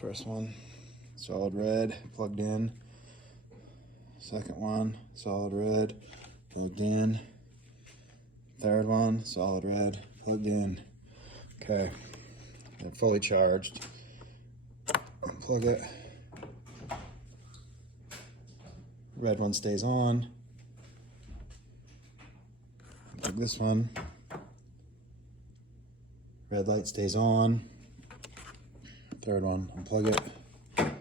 first one, solid red, plugged in. Second one, solid red, plugged in. Third one, solid red, plugged in. Okay, they're fully charged. Unplug it. Red one stays on. Plug this one. Red light stays on. Third one, unplug it.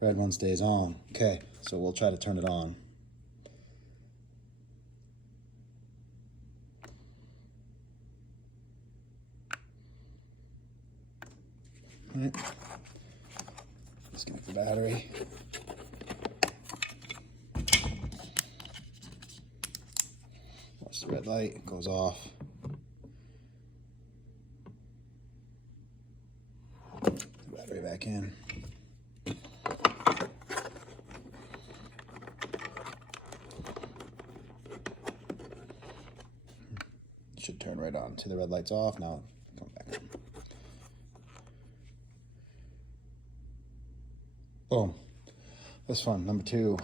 Red one stays on. Okay, so we'll try to turn it on. All right. Disconnect the battery. Watch the red light, it goes off. Battery back in. Should turn right on. See the red light's off. Now come back on. Boom. This one, number 2.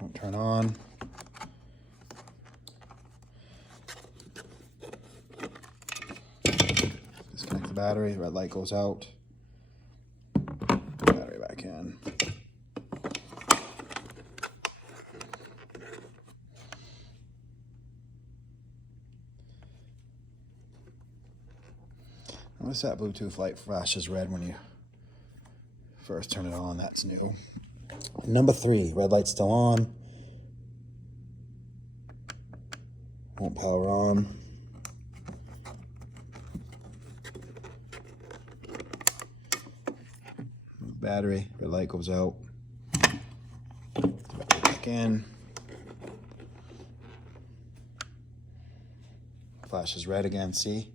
Won't turn on. Disconnect the battery. Red light goes out. Battery back in. Notice that Bluetooth light flashes red when you first turn it on. That's new. Number 3, red light's still on. Won't power on. Battery, red light goes out. Battery back in. Flashes red again, see?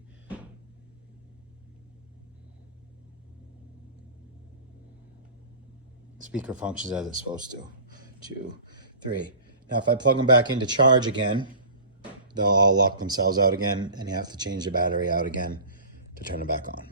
Speaker functions as it's supposed to. 2, 3. Now if I plug them back in to charge again, they'll all lock themselves out again, and you have to change the battery out again to turn it back on.